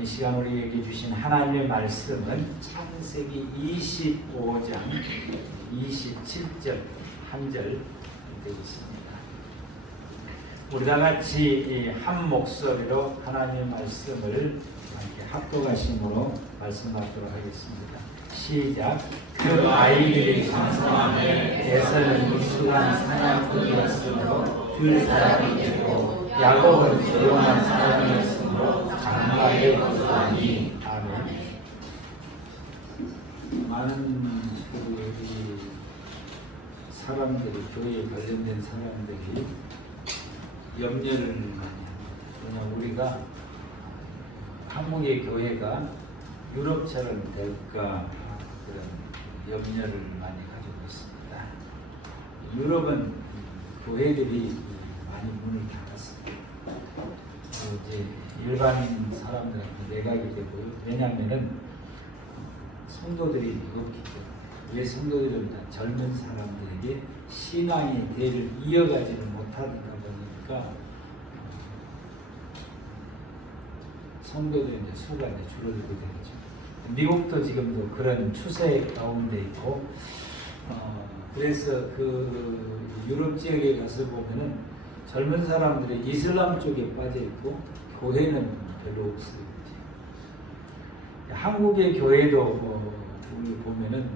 이 시간 우리에게 주신 하나님의 말씀은 창세기 25장 27절 한 절 되어 있습니다. 우리 다 같이 한 목소리로 하나님의 말씀을 합독하심으로 말씀하도록 하겠습니다. 시작. 그 아이들이 장성함에 에서는 익숙한 사냥꾼이었으므로 두 사람이 되고 야곱은 조용한 사람이었으므로 장막에 거주하니. 아멘. 많은 사람들이, 교회에 관련된 사람들이 염려를 많이 합니다. 그냥 우리가 한국의 교회가 유럽처럼 될까 그런 염려를 많이 가지고 있습니다. 유럽은 교회들이 많이 문을 닫았습니다. 이제 일반인 사람들한테 내가게 되고요. 왜냐하면은 성도들이 없기 때문에. 왜 성도들은 다 젊은 사람들에게 신앙의 대를 이어가지는 못하다 보니까 성도들의 수가 줄어들게 되죠. 미국도 지금도 그런 추세 가운데 있고, 그래서 그 유럽 지역에 가서 보면은 젊은 사람들이 이슬람 쪽에 빠져 있고 교회는 별로 없어요. 한국의 교회도 우리 보면은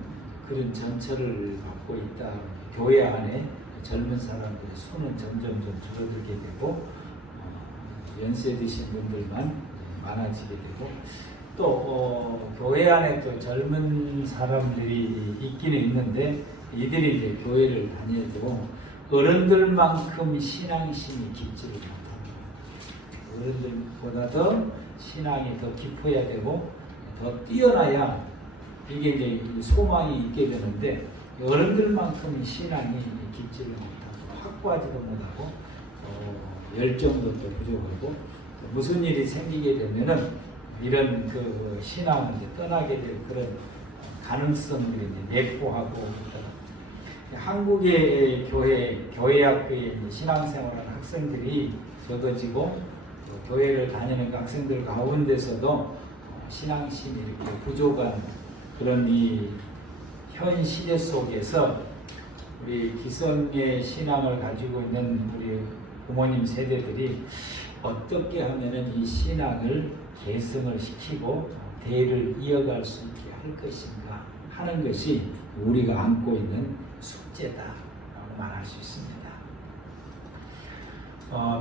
그런 전철을 받고 있다. 교회 안에 젊은 사람들의 수는 점점 줄어들게 되고 연세 드신 분들만 많아지게 되고 또 교회 안에 또 젊은 사람들이 있기는 있는데 이들이 이제 교회를 다녀도 어른들만큼 신앙심이 깊지를 못합니다. 어른들보다 더 신앙이 더 깊어야 되고 더 뛰어나야 이게 이제 소망이 있게 되는데 어른들만큼 신앙이 깊지를 못하고 확고하지도 못하고 열정도 또 부족하고 무슨 일이 생기게 되면은 이런 그 신앙을 이제 떠나게 될 그런 가능성들이 이제 내포하고 있더라고요. 한국의 교회학교에 신앙생활하는 학생들이 적어지고 교회를 다니는 학생들 가운데서도 신앙심이 이렇게 부족한 그런 이 현 시대 속에서 우리 기성의 신앙을 가지고 있는 우리 부모님 세대들이 어떻게 하면은 이 신앙을 계승을 시키고 대를 이어갈 수 있게 할 것인가 하는 것이 우리가 안고 있는 숙제다라고 말할 수 있습니다.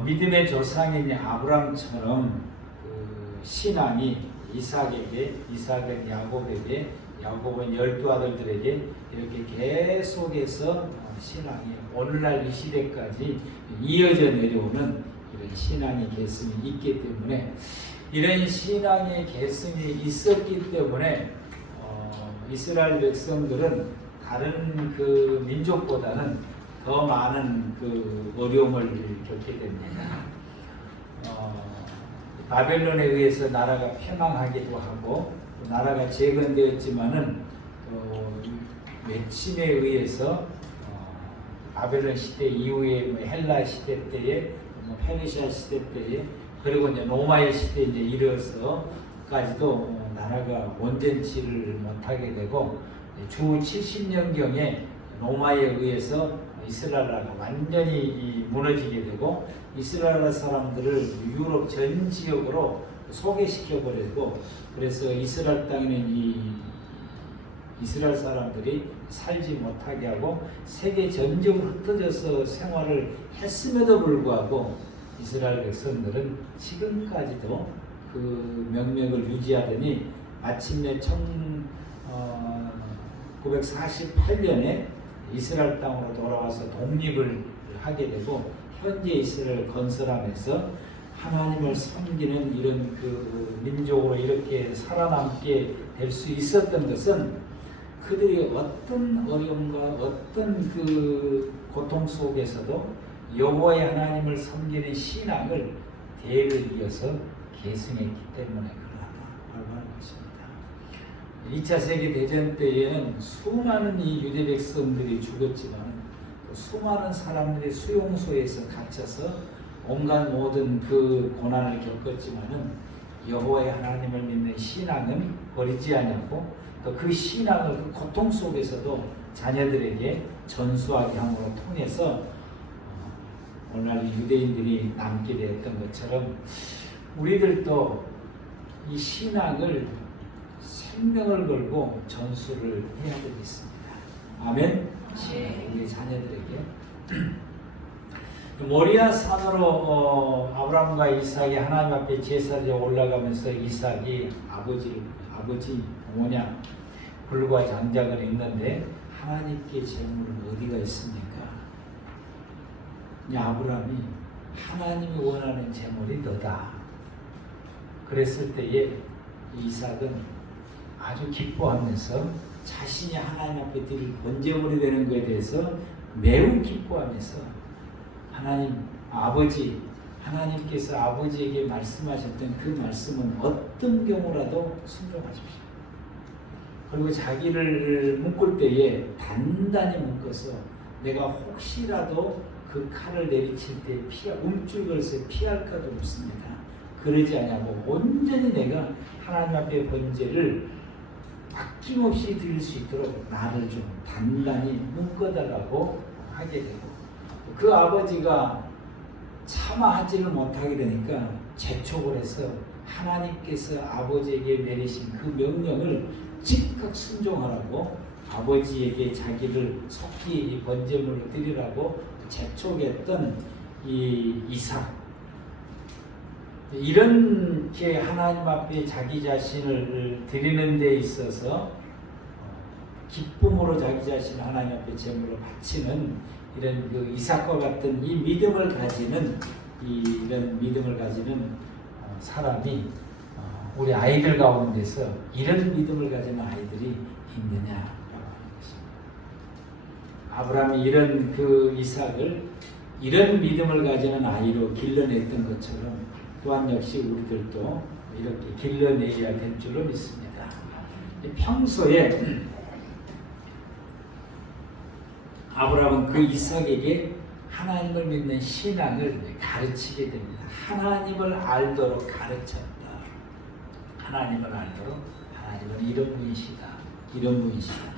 믿음의 조상인 아브라함처럼 그 신앙이 이삭에게, 이삭은 야곱에게, 야곱은 12아들들에게 이렇게 계속해서 신앙이 오늘날 이 시대까지 이어져 내려오는 이런 신앙의 계승이 있기 때문에 이런 신앙의 계승이 있었기 때문에 이스라엘 백성들은 다른 그 민족보다는 더 많은 그 어려움을 겪게 됩니다. 바벨론에 의해서 나라가 패망하기도 하고 나라가 재건되었지만은 외침에 의해서 바벨론 시대 이후에 헬라 시대 때에 페르시아 시대 때에 그리고 이제 로마의 시대에 이제 이르러서까지도 나라가 온전치를 못하게 되고 주 70년경에 로마에 의해서 이스라엘 나라가 완전히 무너지게 되고 이스라엘 사람들을 유럽 전 지역으로 소개시켜 버리고 그래서 이스라엘 땅에는 이 이스라엘 사람들이 살지 못하게 하고 세계 전역으로 흩어져서 생활을 했음에도 불구하고 이스라엘 백성들은 지금까지도 그 명맥을 유지하더니 마침내 1948년에 이스라엘 땅으로 돌아와서 독립을 하게 되고 현재 이스라엘을 건설하면서 하나님을 섬기는 이런 그 민족으로 이렇게 살아남게 될 수 있었던 것은 그들이 어떤 어려움과 어떤 그 고통 속에서도 여호와의 하나님을 섬기는 신앙을 대를 이어서 계승했기 때문에 그러하다고 하는 것입니다. 2차 세계대전 때에는 수많은 이 유대 백성들이 죽었지만 수많은 사람들이 수용소에서 갇혀서 온갖 모든 그 고난을 겪었지만은 여호와의 하나님을 믿는 신앙은 버리지 아니하고 또 그 신앙을 그 고통 속에서도 자녀들에게 전수하게 함으로 통해서 오늘날 유대인들이 남게 되었던 것처럼 우리들도 이 신앙을 생명을 걸고 전수를 해야 되겠습니다. 아멘. 우리 자녀들에게 모리아 산으로 아브라함과 이삭이 하나님 앞에 제사에 올라가면서 이삭이 아버지 뭐냐 불과 장작을 했는데 하나님께 제물은 어디가 있습니까? 이 아브라함이 하나님이 원하는 제물이 너다. 그랬을 때에 이삭은 아주 기뻐하면서 자신이 하나님 앞에 드릴 번제물이 되는 것에 대해서 매우 기뻐하면서 하나님께서 아버지에게 말씀하셨던 그 말씀은 어떤 경우라도 순종하십시오. 그리고 자기를 묶을 때에 단단히 묶어서 내가 혹시라도 그 칼을 내리칠 때 움찔거려서 피할까도 없습니다. 그러지 않냐고 온전히 내가 하나님 앞에 번제를 아낌없이 드릴 수 있도록 나를 좀 단단히 묶어달라고 하게 되고, 그 아버지가 참아하지를 못하게 되니까 재촉을 해서 하나님께서 아버지에게 내리신 그 명령을 즉각 순종하라고 아버지에게 자기를 속히 번제물을 드리라고 재촉했던 이 이삭, 이렇게 하나님 앞에 자기 자신을 드리는 데 있어서 기쁨으로 자기 자신을 하나님 앞에 제물로 바치는 이런 그 이삭과 같은 이 믿음을 가지는 이런 믿음을 가지는 사람이 우리 아이들 가운데서 이런 믿음을 가지는 아이들이 있느냐라고 하는 것입니다. 아브라함이 이런 그 이삭을 이런 믿음을 가지는 아이로 길러냈던 것처럼 또한 역시 우리들도 이렇게 길러내야 될 줄로 믿습니다. 평소에 아브라함은 그 이삭에게 하나님을 믿는 신앙을 가르치게 됩니다. 하나님을 알도록 가르쳤다. 하나님을 알도록 하나님은 이런 분이시다. 이런 분이시다.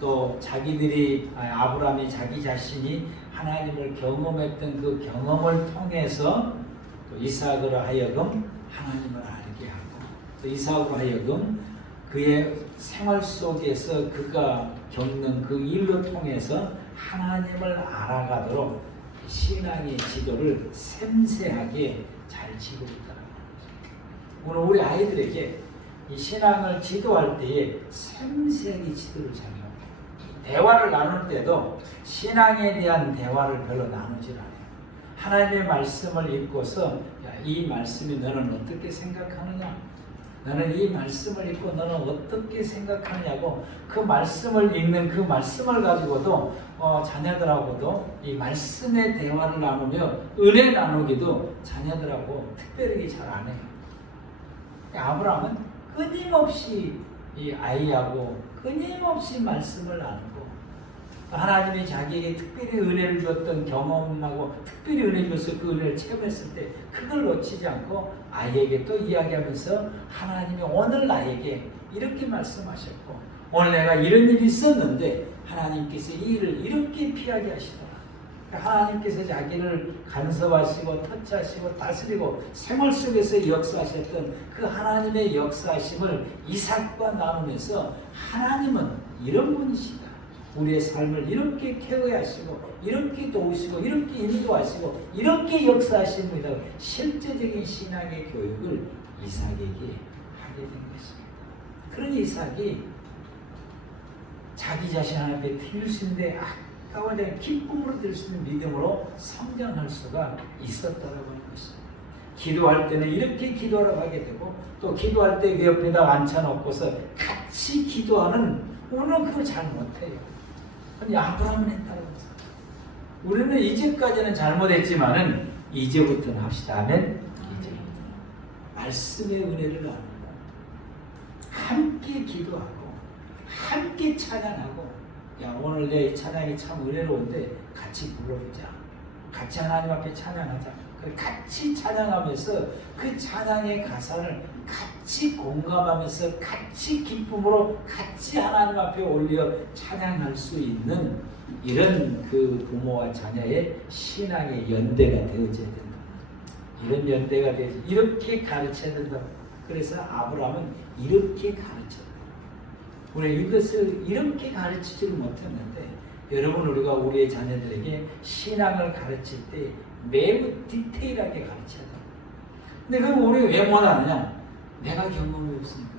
또 아브라함이 자기 자신이 하나님을 경험했던 그 경험을 통해서 또 이삭으로 하여금 하나님을 알게 하고, 또 이삭으로 하여금 그의 생활 속에서 그가 겪는 그 일로 통해서 하나님을 알아가도록 신앙의 지도를 섬세하게 잘 지고 있다는 겁니다. 오늘 우리 아이들에게 이 신앙을 지도할 때에 섬세하게 지도를 잘 해요. 대화를 나눌 때도 신앙에 대한 대화를 별로 나누질 않아요. 하나님의 말씀을 읽고서 이 말씀이 너는 어떻게 생각하느냐? 너는 이 말씀을 읽고 너는 어떻게 생각하느냐고 그 말씀을 읽는 그 말씀을 가지고도 자녀들하고도 이 말씀의 대화를 나누며 은혜 나누기도 자녀들하고 특별하게 잘 안 해요. 아브라함은 끊임없이 이 아이하고 끊임없이 말씀을 나누고 하나님이 자기에게 특별히 은혜를 줬던 경험하고 특별히 은혜를 줘서 그 은혜를 체험했을 때 그걸 놓치지 않고 아이에게 또 이야기하면서 하나님이 오늘 나에게 이렇게 말씀하셨고 오늘 내가 이런 일이 있었는데 하나님께서 이 일을 이렇게 피하게 하시더라. 하나님께서 자기를 간섭하시고 터치하시고 다스리고 생활 속에서 역사하셨던 그 하나님의 역사하심을 이삭과 나누면서 하나님은 이런 분이시다. 우리의 삶을 이렇게 케어하시고 이렇게 도우시고 이렇게 인도하시고 이렇게 역사하시는 분이다. 실제적인 신앙의 교육을 이삭에게 하게 된 것입니다. 그런 이삭이 자기 자신 앞에 드릴 수 있는데 아까와 대한 기쁨으로 드릴 수 있는 믿음으로 성장할 수가 있었다고 하는 것입니다. 기도할 때는 이렇게 기도하라고 하게 되고 또 기도할 때 그 옆에다 앉혀놓고서 같이 기도하는 우리는 그걸 잘 못해요. 근데 아브라함은 했다고 해서 우리는 이제까지는 잘못했지만은 이제부터는 합시다. 아멘. 이제부터 말씀의 은혜를 나누고 함께 기도하고 함께 찬양하고 야 오늘 내 찬양이 참 은혜로운데 같이 불러보자. 같이 하나님 앞에 찬양하자. 같이 찬양하면서 그 찬양의 가사를 같이 공감하면서 같이 기쁨으로 같이 하나님 앞에 올려 찬양할 수 있는 이런 그 부모와 자녀의 신앙의 연대가 되어져야 된다. 이런 연대가 되어져 이렇게 가르쳐야 된다. 그래서 아브라함은 이렇게 가르쳤다. 우리 이것을 이렇게 가르치지를 못했는데 여러분 우리가 우리의 자녀들에게 신앙을 가르칠 때 매우 디테일하게 가르쳐야 된다. 근데 그럼 우리 왜 못하느냐? 내가 경험이 없으니까.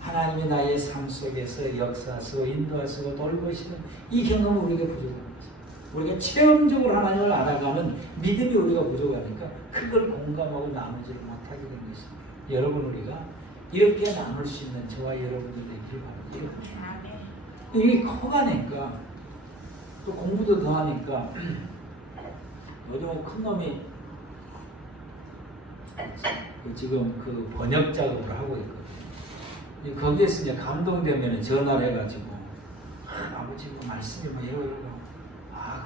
하나님이 나의 삶 속에서 역사하시고 인도하시고 돌보시는 이 경험은 우리가 부족한 거죠. 우리가 체험적으로 하나님을 알아가는 믿음이 우리가 부족하니까 그걸 공감하고 나누지를 못하게 된 것입니다. 여러분 우리가 이렇게 나눌 수 있는 저와 여러분들 되기를 바랍니다. 이게 커가니까 또 공부도 더 하니까 요즘 큰 놈이 지금 그 번역 작업을 하고 있거든요. 거기에서 이제 감동되면 전화를 해가지고 아버지 뭐 말씀이 뭐 이러고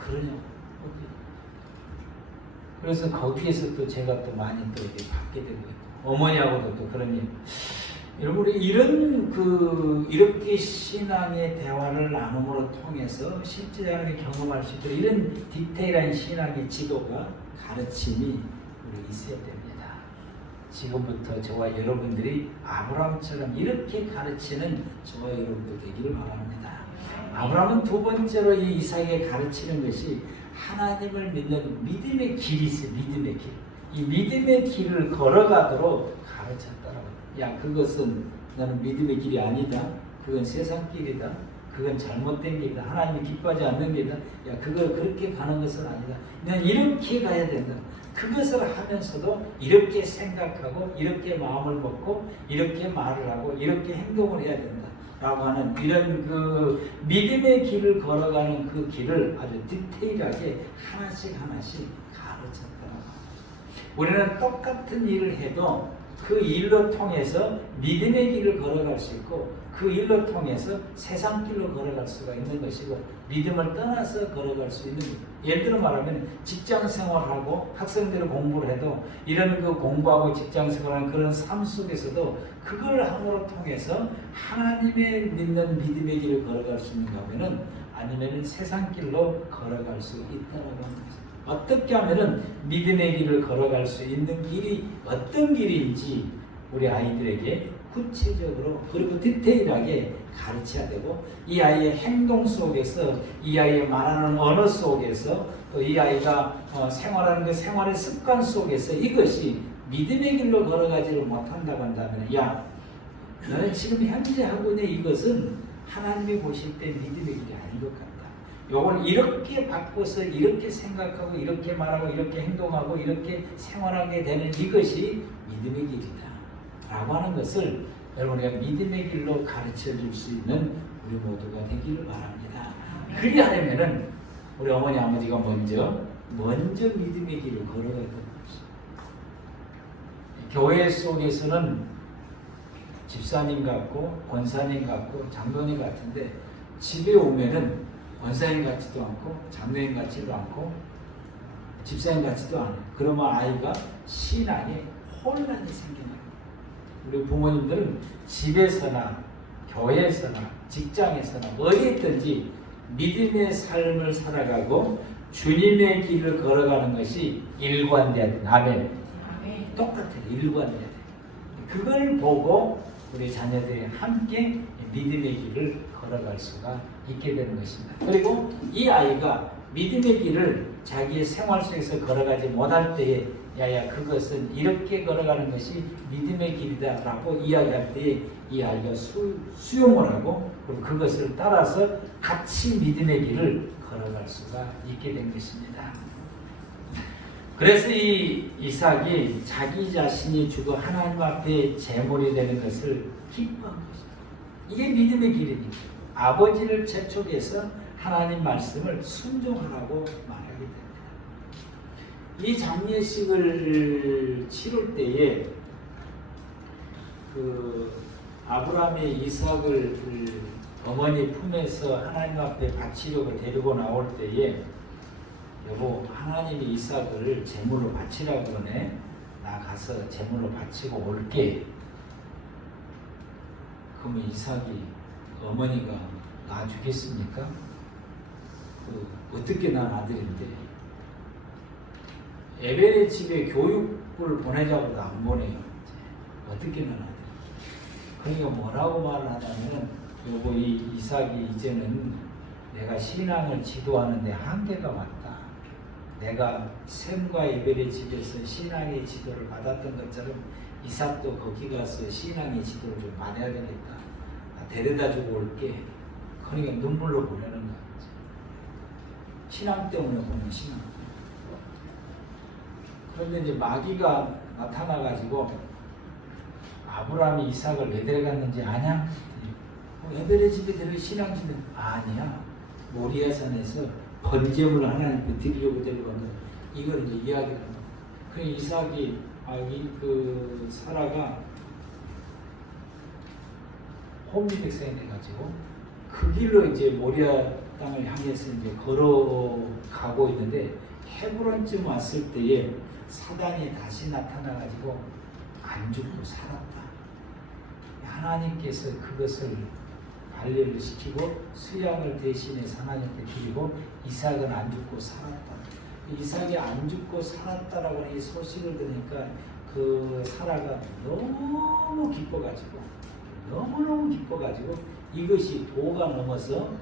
그러냐고. 그래서 거기에서 또 제가 또 많이 또 이렇게 받게 되고 있고 어머니하고도 또 그런 일. 여러분 이렇게 신앙의 대화를 나눔으로 통해서 실제로 경험할 수 있도록 이런 디테일한 신앙의 지도가 가르침이 우리 있어야 됩니다. 지금부터 저와 여러분들이 아브라함처럼 이렇게 가르치는 저와 여러분들 되기를 바랍니다. 아브라함은 두 번째로 이 이삭에게 가르치는 것이 하나님을 믿는 믿음의 길이 있어요. 믿음의 길. 이 믿음의 길을 걸어가도록 가르쳤다라고. 야, 그것은 나는 믿음의 길이 아니다. 그건 세상 길이다. 그건 잘못된 길이다. 하나님이 기뻐하지 않는 길이다. 야, 그걸 그렇게 가는 것은 아니다. 난 이렇게 가야 된다. 그것을 하면서도 이렇게 생각하고 이렇게 마음을 먹고 이렇게 말을 하고 이렇게 행동을 해야 된다 라고 하는 이런 그 믿음의 길을 걸어가는 그 길을 아주 디테일하게 하나씩 가르쳤다. 우리는 똑같은 일을 해도 그 일로 통해서 믿음의 길을 걸어갈 수 있고 그 일로 통해서 세상 길로 걸어갈 수가 있는 것이고 믿음을 떠나서 걸어갈 수 있는 것. 예를 들어 말하면 직장 생활하고 학생들이 공부를 해도 이런 그 공부하고 직장 생활하는 그런 삶 속에서도 그걸 함으로 통해서 하나님의 믿는 믿음의 길을 걸어갈 수 있는가 하면은 아니면 세상 길로 걸어갈 수 있다라고 합니다. 어떻게 하면은 믿음의 길을 걸어갈 수 있는 길이 어떤 길인지 우리 아이들에게 구체적으로 그리고 디테일하게 가르쳐야 되고 이 아이의 행동 속에서 이 아이의 말하는 언어 속에서 또 이 아이가 생활하는 그 생활의 습관 속에서 이것이 믿음의 길로 걸어가지를 못한다고 한다면 야 너는 지금 현재 하고 있는 이것은 하나님이 보실 때 믿음의 길이 아닌 것 같다. 요걸 이렇게 바꿔서 이렇게 생각하고 이렇게 말하고 이렇게 행동하고 이렇게 생활하게 되는 이것이 믿음의 길이다 라고 하는 것을 여러분이 믿음의 길로 가르쳐 줄 수 있는 우리 모두가 되기를 바랍니다. 그리하려면은 우리 어머니 아버지가 먼저 믿음의 길을 걸어야 되는 것입니다. 교회 속에서는 집사님 같고 권사님 같고 장로님 같은데 집에 오면은 권사님 같지도 않고 장로님 같지도 않고 집사님 같지도 않아요. 그러면 아이가 신앙에 혼란이 생겨나요. 우리 부모님들은 집에서나 교회에서나 직장에서나 어디 있든지 믿음의 삶을 살아가고 주님의 길을 걸어가는 것이 일관돼야 돼. 아멘. 똑같아요. 일관돼야 돼. 그걸 보고 우리 자녀들이 함께 믿음의 길을 걸어갈 수가 있게 되는 것입니다. 그리고 이 아이가 믿음의 길을 자기의 생활 속에서 걸어가지 못할 때에 야야 그것은 이렇게 걸어가는 것이 믿음의 길이다 라고 이야기할 때 이 아이가 수용을 하고 그리고 그것을 따라서 같이 믿음의 길을 걸어갈 수가 있게 된 것입니다. 그래서 이 이삭이 자기 자신이 주고 하나님 앞에 제물이 되는 것을 기뻐한 것입니다. 이게 믿음의 길이니까 아버지를 재촉해서 하나님 말씀을 순종하라고 말하게 됩니다. 이 장례식을 치를 때에 그 아브라함의 이삭을 어머니 품에서 하나님 앞에 바치려고 데리고 나올 때에 여보 하나님이 이삭을 제물로 바치라고 그러네. 나 가서 제물로 바치고 올게. 그러면 이삭이 어머니가 놔주겠습니까? 어떻게 난 아들인데 에벨의 집에 교육을 보내자고도 안 보내요. 어떻게 난 아들. 그러니까 뭐라고 말을 하냐면은 여보 이 이삭이 이제는 내가 신앙을 지도하는데 한계가 왔다. 내가 셈과 에벨의 집에서 신앙의 지도를 받았던 것처럼 이삭도 거기 가서 신앙의 지도를 좀 받아야 되겠다. 데려다 주고 올게. 그러니까 눈물로 보내는 거야. 신앙 때문에 보는 신앙. 그런데 이제 마귀가 나타나가지고 아브라함이 이삭을 왜 데려갔는지 아냐? 에벨의 집에 데려 신앙지는 아니야. 모리아산에서 번제물을 하나님께 드리려고 데려간 거야. 이걸 이제 이야기를 합니다. 그 이삭이 사라가 호미 백성이 돼가지고 그 길로 이제 모리아 땅을 향해서 이제 걸어가고 있는데 헤브론쯤 왔을 때에 사단이 다시 나타나가지고 안 죽고 살았다. 하나님께서 그것을 발견을 시키고 수양을 대신해서 하나님께 드리고 이삭은 안 죽고 살았다. 이삭이 안 죽고 살았다라고 하는 이 소식을 들으니까 그 사라가 너무 기뻐가지고 너무너무 기뻐가지고 이것이 도가 넘어서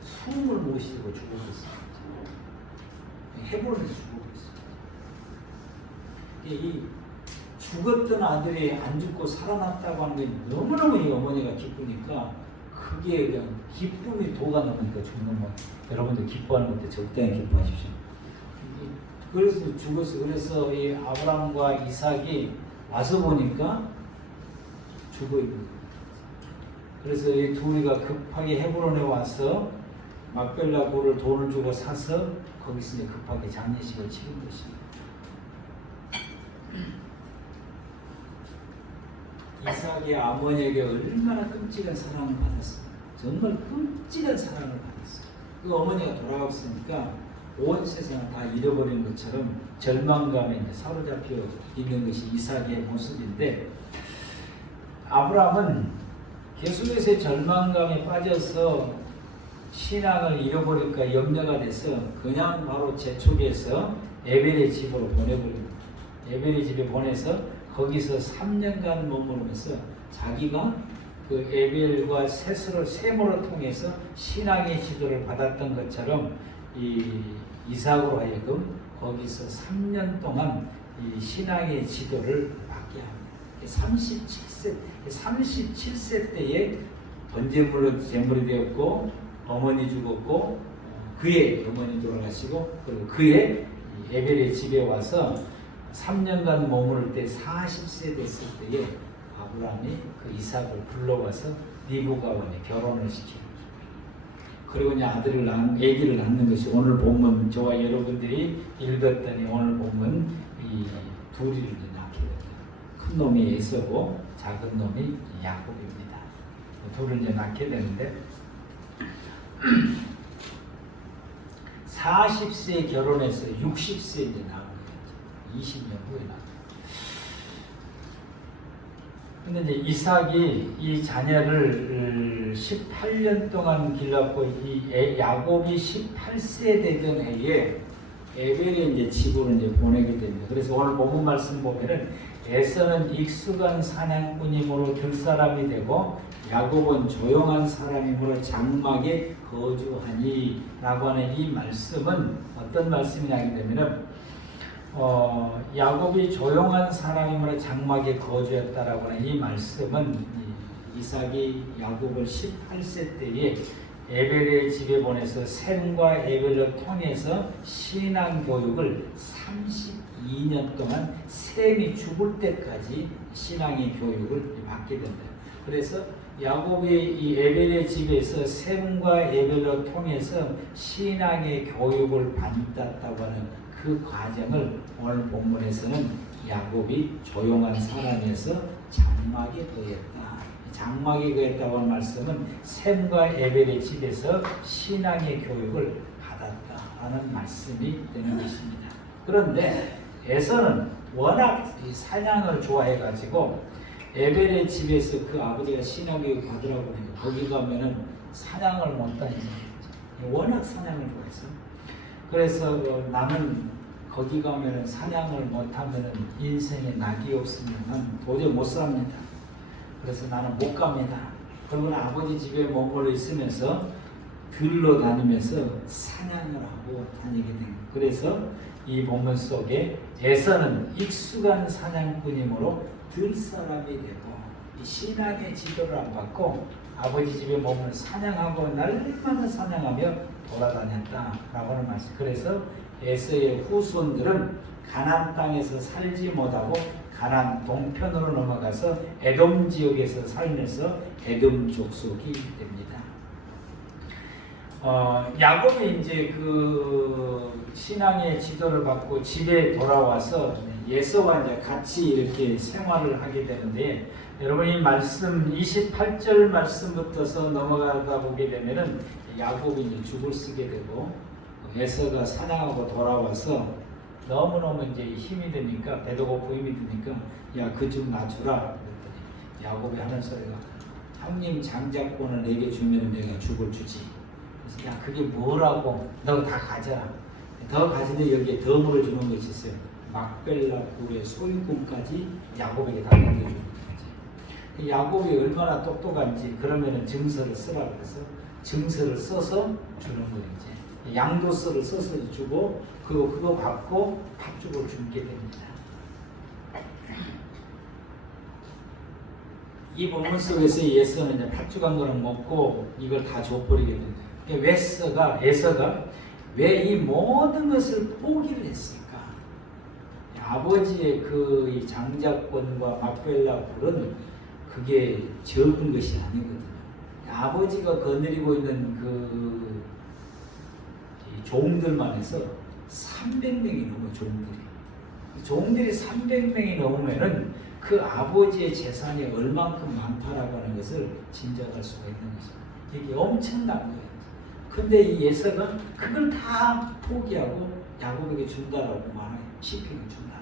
숨을 못 쉬고 죽어버렸어요. 헤브론에서 죽어버렸어요. 이 죽었던 아들이 안 죽고 살아났다고 하는 게 너무너무 이 어머니가 기쁘니까 그게 그냥 기쁨이 도가 넘으니까 죽는 거예요. 여러분들 기뻐하는 것도 적당히 기뻐하십시오. 그래서 죽었어. 그래서 이 아브라함과 이삭이 와서 보니까 죽어 있는 거예요. 그래서 이 둘이가 급하게 헤브론에 와서 막벨라 굴을 돈을 주고 사서 거기서 이제 급하게 장례식을 치른 것입니다. 이삭이 아버지에게 얼마나 끔찍한 사랑을 받았습니다. 정말 끔찍한 사랑을 받았어요. 그 어머니가 돌아갔으니까 온 세상을 다 잃어버린 것처럼 절망감에 이제 사로잡혀 있는 것이 이삭의 모습인데 아브라함은 계속해서 절망감에 빠져서 신앙을 잃어버릴까 염려가 돼서 그냥 바로 재촉해서 에벨의 집으로 보내버립니다. 에벨의 집에 보내서 거기서 3년간 머무르면서 자기가 그 에벨과 세모를 통해서 신앙의 지도를 받았던 것처럼 이 이삭으로 하여금 거기서 3년 동안 이 신앙의 지도를 받게 합니다. 37세 때에 번제물로 제물이 되었고 어머니 죽었고 그의 어머니 돌아가시고 그리고 그의 에벨의 집에 와서 3년간 머무를 때 40세 됐을 때에 아브라함이 그 이삭을 불러와서 니부가원에 결혼을 시킵니다. 그리고 이제 아기를 낳는 것이 오늘 본문 저와 여러분들이 읽었더니 오늘 본문 이 둘이를 낳게 됩니다. 큰 놈이 에서고 작은 놈이 야곱입니다. 둘을 이제 낳게 되는데 40세에 결혼해서 60세에 이제 낳은 거예요. 20년 후에 낳은 거예요. 근데 이제 이삭이 이 자녀를 18년 동안 길렀고 이 야곱이 18세 되던 해에 에벨의 이제 집으로 이제 보내게 됩니다. 그래서 오늘 본문 말씀 보면은 에서는 익숙한 사냥꾼이므로 들사람이 되고 야곱은 조용한 사람이므로 장막에 거주하니 라고 하는 이 말씀은 어떤 말씀이냐 하게 되면은 야곱이 조용한 사람이므로 장막에 거주했다라고 하는 이 말씀은 이삭이 야곱을 18세 때에 에벨의 집에 보내서 셈과 에벨을 통해서 신앙 교육을 32년 동안 셈이 죽을 때까지 신앙의 교육을 받게 된다. 그래서 야곱이 이 에벨의 집에서 셈과 에벨을 통해서 신앙의 교육을 받았다고 하는 그 과정을 오늘 본문에서는 야곱이 조용한 사람에서 장막에 거했다. 장막에 거했다고 하는 말씀은 셈과 에벨의 집에서 신앙의 교육을 받았다라는 말씀이 되는 것입니다. 그런데 에서는 워낙 이 사냥을 좋아해가지고 에벨의 집에서 그 아버지가 신학교육 받으라고 하니까 거기 가면은 사냥을 못 다니죠. 워낙 사냥을 좋아해서. 그래서 나는 거기 가면은 사냥을 못하면은 인생에 낙이 없으면 난 도저히 못 삽니다. 그래서 나는 못 갑니다. 그러고는 아버지 집에 머물러 있으면서 들러 다니면서 사냥을 하고 다니게 된 거예요. 그래서 이 본문 속에 에서는 익숙한 사냥꾼이므로 들 사람이 되고 이 신앙의 지도를 안 받고 아버지 집에 머물러 사냥하고 날마다 사냥하며 돌아다녔다라고 하는 말씀. 그래서 에서의 후손들은 가나안 땅에서 살지 못하고 가나안 동편으로 넘어가서 에돔 지역에서 살면서 에돔 족속이 됩니다. 야곱이 이제 그 신앙의 지도를 받고 집에 돌아와서 예서와 이제 같이 이렇게 생활을 하게 되는데, 여러분 이 말씀 28절 말씀부터서 넘어가다 보게 되면은 야곱이 이제 죽을 쓰게 되고 예서가 사냥하고 돌아와서 너무너무 이제 힘이 드니까 배도 고프고 힘이 드니까 야 그 좀 놔주라 그랬더니 야곱이 하는 소리가 형님 장자권을 내게 주면 내가 죽을 주지. 그래서 야 그게 뭐라고 너 다 가져라. 더 가지는데 여기에 덤으로 주는 것이 있어요. 막벨라 굴의 소유권까지 야곱에게 다 넘겨주는 거지. 야곱이 얼마나 똑똑한지 그러면은 증서를 쓰라 그래서 증서를 써서 주는 거예요. 이제 양도서를 써서 주고 그거 받고 팥죽을 주게 됩니다. 이 본문 속에서 예서는 이제 팥죽 한 거는 먹고 이걸 다 줘버리게 됩니다. 에서가 왜 이 모든 것을 포기를 했을까? 아버지의 그 이 장자권과 막벨라 굴은 그게 적은 것이 아니거든요. 아버지가 거느리고 있는 그 종들만 해서 300명이 넘어 종들이 300명이 넘으면은 그 아버지의 재산이 얼만큼 많다라고 하는 것을 짐작할 수가 있는 것입니다. 이게 엄청난 거예요. 근데 이 예서가 그걸 다 포기하고 야곱에게 준다라고 말해요. 시키는 준다.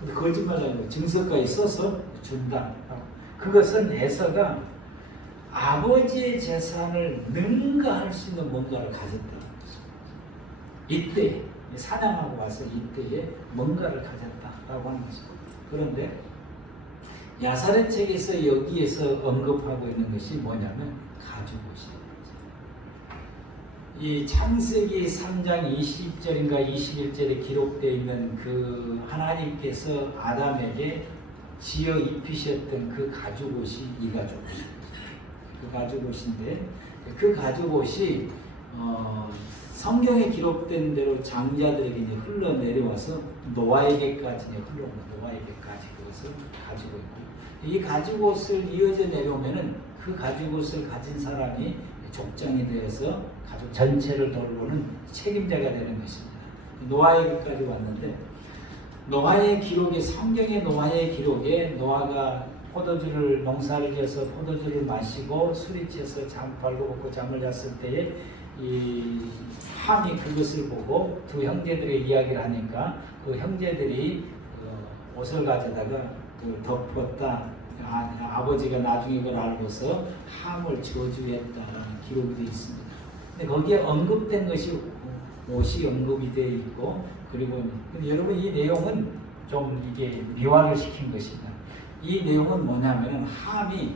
근데 거짓말하고 증서까지 써서 준다. 그것은 예서가 아버지의 재산을 능가할 수 있는 뭔가를 가졌다. 이때 사냥하고 와서 이때에 뭔가를 가졌다라고 하는 것입니다. 그런데 야사렛 책에서 여기에서 언급하고 있는 것이 뭐냐면 가죽옷이에요. 이 창세기 3장 20절인가 21절에 기록되어 있는 그 하나님께서 아담에게 지어 입히셨던 그 가죽옷이 이 가죽옷입니다. 그 가죽옷인데 그 가죽옷이 성경에 기록된 대로 장자들에게 이제 흘러내려와서 노아에게까지 노아에게까지 그것을 가지고 있고, 이 가죽옷을 이어져 내려오면은 그 가죽옷을 가진 사람이 족장이 되어서 가족 전체를 돌보는 책임자가 되는 것입니다. 노아에게까지 왔는데 노아의 기록에 성경의 노아의 기록에 노아가 포도주를 농사를 지어서 포도주를 마시고 술이 취해서 발로 걷고 잠을 잤을 때에 이 함이 그것을 보고 두 형제들의 이야기를 하니까 그 형제들이 옷을 가져다가 덮었다. 아버지가 나중에 그걸 알고서 함을 저주했다라는 기록이 되어 있습니다. 근데 거기에 언급된 것이 옷이 언급이 되어 있고, 그리고 여러분 이 내용은 좀 이게 미화를 시킨 것입니다. 이 내용은 뭐냐면 함이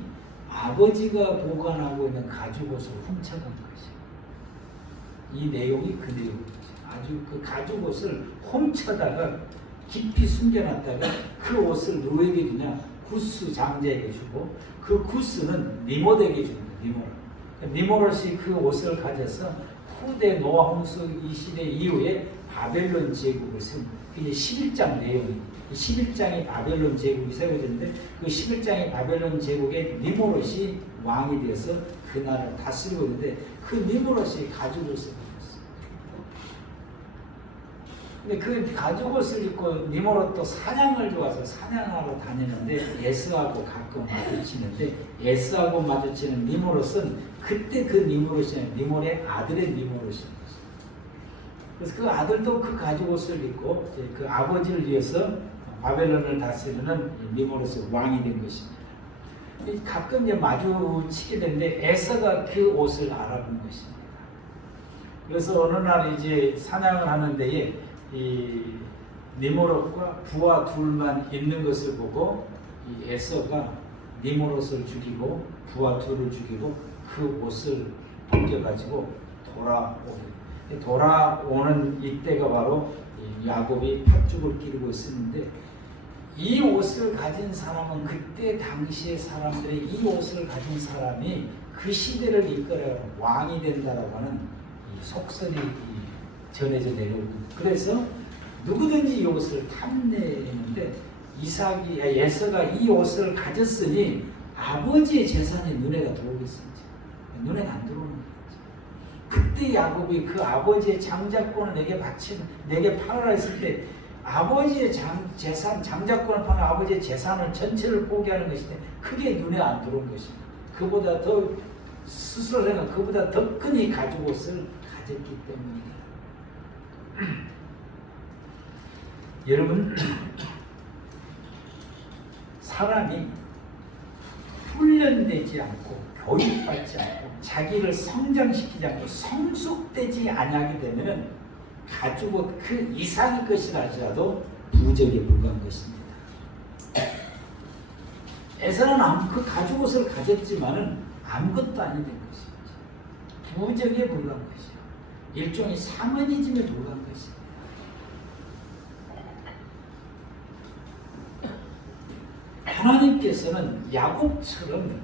아버지가 보관하고 있는 가죽옷을 훔쳐간 것이에요. 이 내용이 그 내용이죠. 아주 그 가죽옷을 훔쳐다가 깊이 숨겨놨다가 그 옷을 누구에게 주냐? 구스 장자에게 주고, 그 구스는 니모데에게 줍니다. 니모롯이 그 옷을 가져서 후대 노아 홍수 이 시대 이후에 바벨론 제국을 세웁니다. 이게 11장 내용이 11장이 바벨론 제국이 세워졌는데 그 11장의 바벨론 제국에 니모롯이 왕이 되어서 그 나라를 다스리고 있는데 그 니모롯이 가죽옷을 입었어요. 근데 그 가죽옷을 입고 니모롯도 사냥을 좋아서 사냥하러 다니는데 에스하고 가끔 마주치는데 에스하고 마주치는 니모롯은 그때 그 니모롯이 아니라 니모의 아들의 니모롯인 거죠. 그래서 그 아들도 그 가죽 옷을 입고 그 아버지를 위해서 바벨론을 다스리는 니므롯의 왕이 된 것입니다. 가끔 이제 마주치게 되는데 에서가 그 옷을 알아본 것입니다. 그래서 어느 날 이제 사냥을 하는 데에 이 니므롯과 부하 둘만 있는 것을 보고 이 에서가 니므롯을 죽이고 부하 둘을 죽이고 그 옷을 벗겨가지고 돌아오는 이때가 바로 야곱이 팥죽을 끼고 있었는데, 이 옷을 가진 사람은 그때 당시의 사람들이 이 옷을 가진 사람이 그 시대를 이끌어 왕이 된다라고 하는 속설이 전해져 내려오고, 그래서 누구든지 이 옷을 탐내는데 에서가 이 옷을 가졌으니 아버지의 재산이 눈에가 들어오겠습니다. 눈에가 안 들어오는 거죠. 그때 야곱이 그 아버지의 장자권을 내게 팔아라 했을 때 아버지의 장자권을 파는 아버지의 재산을 전체를 포기하는 것인데 그게 눈에 안 들어온 것입니다. 그보다 더 스스로 생각, 그보다 더 큰 이 가죽 옷을 가졌기 때문이다. 여러분, 사람이 훈련되지 않고 교육받지 않고 자기를 성장시키지 않고 성숙되지 않게 되면 가죽옷 그 이상의 것이라 할지라도 부적에 불과한 것입니다. 에서는 그 가죽옷을 가졌지만은 아무것도 아니 된 것입니다. 부적에 불과한 것이요. 일종의 샤머니즘에 불과한 것입니다. 하나님께서는 야곱처럼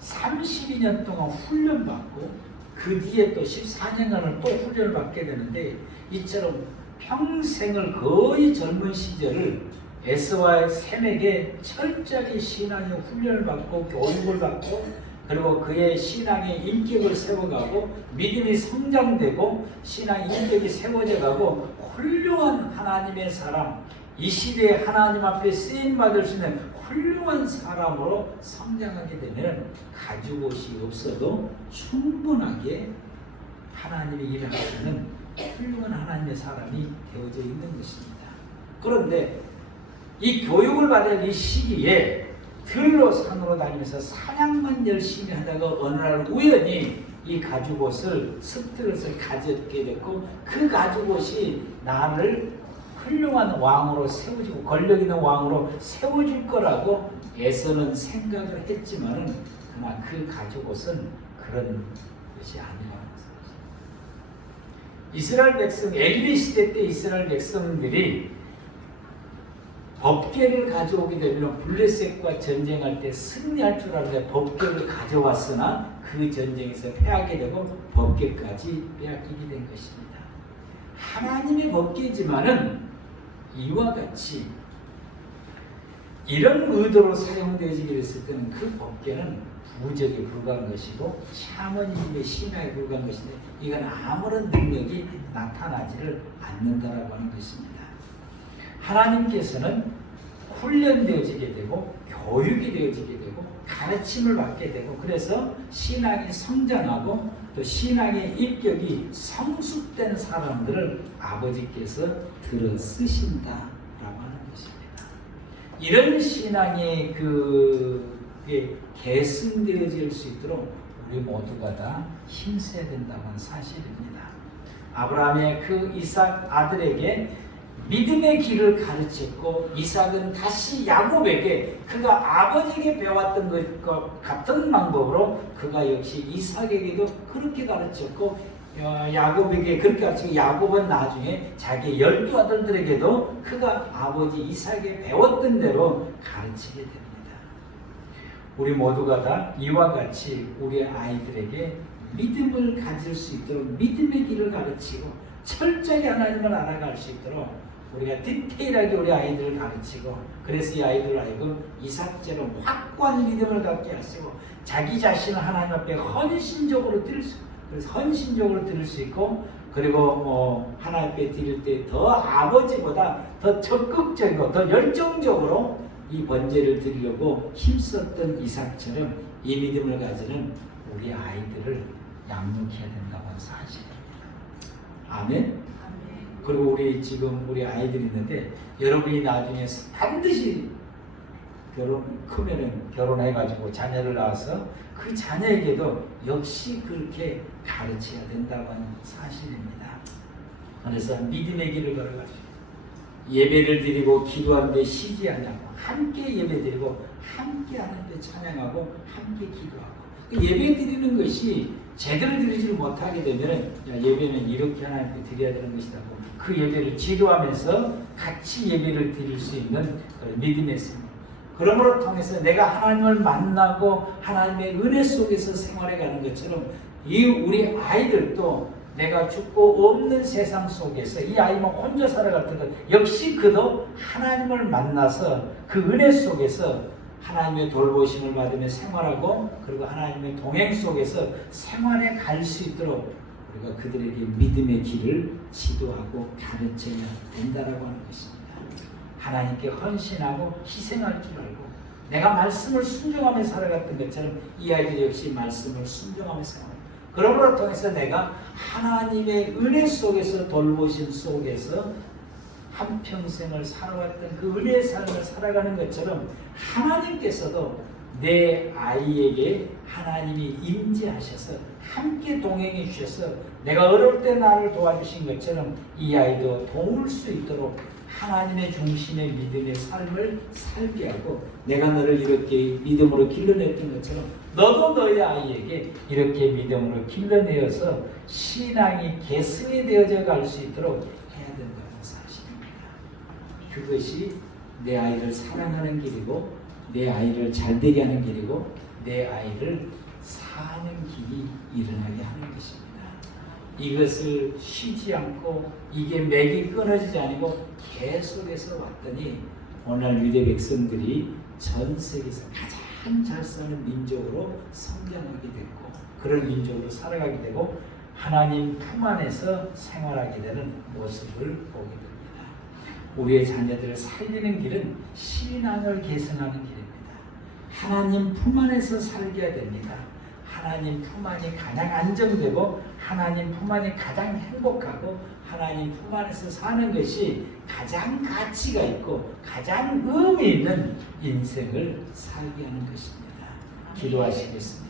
32년 동안 훈련받고 그 뒤에 또 14년간을 또 훈련을 받게 되는데, 이처럼 평생을 거의 젊은 시절을 에서와 셈에게 철저하게 신앙의 훈련을 받고 교육을 받고, 그리고 그의 신앙의 인격을 세워가고 믿음이 성장되고 신앙의 인격이 세워져 가고 훌륭한 하나님의 사람, 이 시대에 하나님 앞에 쓰임받을 수 있는 훌륭한 사람으로 성장하게 되면 가죽옷이 없어도 충분하게 하나님의 일을 하시는 훌륭한 하나님의 사람이 되어져 있는 것입니다. 그런데 이 교육을 받을 이 시기에 들로 산으로 다니면서 사냥만 열심히 하다가 어느 날 우연히 이 가죽옷을 스트릿을 가졌게 됐고, 그 가죽옷이 나를 훌륭한 왕으로 세워지고 권력 있는 왕으로 세워질 거라고 에서는 생각을 했지만은, 그러나 그 가죽옷은 그런 것이 아니라는 것입니다. 이스라엘 백성, 엘리 시대 때 이스라엘 백성들이 법궤를 가져오게 되면 블레셋과 전쟁할 때 승리할 줄 알았는데 법궤를 가져왔으나 그 전쟁에서 패하게 되고 법궤까지 빼앗기게 된 것입니다. 하나님의 법궤지만은 이와 같이 이런 의도로 사용되어지게 됐을 때는 그 법궤는 부적에 불과한 것이고 샤머니즘의 신화에 불과한 것인데, 이건 아무런 능력이 나타나지를 않는다라고 하는 것입니다. 하나님께서는 훈련되어지게 되고 교육이 되어지게 되고 가르침을 받게 되고, 그래서 신앙이 성장하고 또 신앙의 인격이 성숙된 사람들을 아버지께서 들어 쓰신다라고 하는 것입니다. 이런 신앙이 계승되어질 수 있도록 우리 모두가 다 힘써야 된다고 하는 사실입니다. 아브라함의 그 이삭 아들에게 믿음의 길을 가르쳤고, 이삭은 다시 야곱에게 그가 아버지에게 배웠던 것과 같은 방법으로 그가 역시 이삭에게도 그렇게 가르쳤고, 야곱에게 그렇게 가르치고, 야곱은 나중에 자기 12아들들에게도 그가 아버지 이삭에게 배웠던 대로 가르치게 됩니다. 우리 모두가 다 이와 같이 우리 아이들에게 믿음을 가질 수 있도록 믿음의 길을 가르치고 철저히 하나님을 알아갈 수 있도록 우리가 디테일하게 우리 아이들을 가르치고, 그래서 이 아이들 하여금 이삭처럼 확고한 믿음을 갖게 하시고 자기 자신을 하나님 앞에 헌신적으로 드릴 수 있고, 그리고 하나님 앞에 드릴 때 더 아버지보다 더 적극적이고 더 열정적으로 이 번제를 드리려고 힘썼던 이삭처럼 이 믿음을 가지는 우리 아이들을 양육해야 된다고 하는 사실입니다. 아멘. 그리고 우리 아이들이 있는데 여러분이 나중에 반드시 크면은 결혼해가지고 자녀를 낳아서 그 자녀에게도 역시 그렇게 가르쳐야 된다고 하는 사실입니다. 그래서 믿음의 길을 걸어가지고 예배를 드리고 기도하는데 쉬지 않냐고 함께 예배 드리고 함께 하나님께 찬양하고 함께 기도하고 그 예배 드리는 것이 제대로 드리지 못하게 되면 예배는 이렇게 하나님께 드려야 되는 것이라고 그 예배를 지도하면서 같이 예배를 드릴 수 있는 믿음의 생활. 그러므로 통해서 내가 하나님을 만나고 하나님의 은혜 속에서 생활해가는 것처럼 이 우리 아이들도 내가 죽고 없는 세상 속에서 이 아이만 혼자 살아갈 때도 역시 그도 하나님을 만나서 그 은혜 속에서 하나님의 돌보심을 받으며 생활하고 그리고 하나님의 동행 속에서 생활해 갈 수 있도록 우리가 그들에게 믿음의 길을 지도하고 가르쳐야 된다라고 하는 것입니다. 하나님께 헌신하고 희생할 줄 알고 내가 말씀을 순종하며 살아갔던 것처럼 이 아이들 역시 말씀을 순종하며 살아갑니다. 그러므로 통해서 내가 하나님의 은혜 속에서 돌보심 속에서 한평생을 살아왔던 그 은혜의 삶을 살아가는 것처럼 하나님께서도 내 아이에게 하나님이 임재하셔서 함께 동행해 주셔서 내가 어려울 때 나를 도와주신 것처럼 이 아이도 도울 수 있도록 하나님의 중심의 믿음의 삶을 살게 하고 내가 너를 이렇게 믿음으로 길러냈던 것처럼 너도 너의 아이에게 이렇게 믿음으로 길러내어서 신앙이 계승이 되어져 갈 수 있도록 해야 된다는 사실입니다. 그것이 내 아이를 사랑하는 길이고 내 아이를 잘되게 하는 길이고 내 아이를 사는 길이 일어나게 하는 것입니다. 이것을 쉬지 않고 이게 맥이 끊어지지 않고 계속해서 왔더니 오늘 유대 백성들이 전 세계에서 가장 잘 사는 민족으로 성장하게 됐고 그런 민족으로 살아가게 되고 하나님 품 안에서 생활하게 되는 모습을 보게 됩니다. 우리의 자녀들을 살리는 길은 신앙을 계승하는 길입니다. 하나님 품 안에서 살게 됩니다. 하나님 품 안이 가장 안정되고 하나님 품 안이 가장 행복하고 하나님 품 안에서 사는 것이 가장 가치가 있고 가장 의미 있는 인생을 살게 하는 것입니다. 기도하시겠습니다.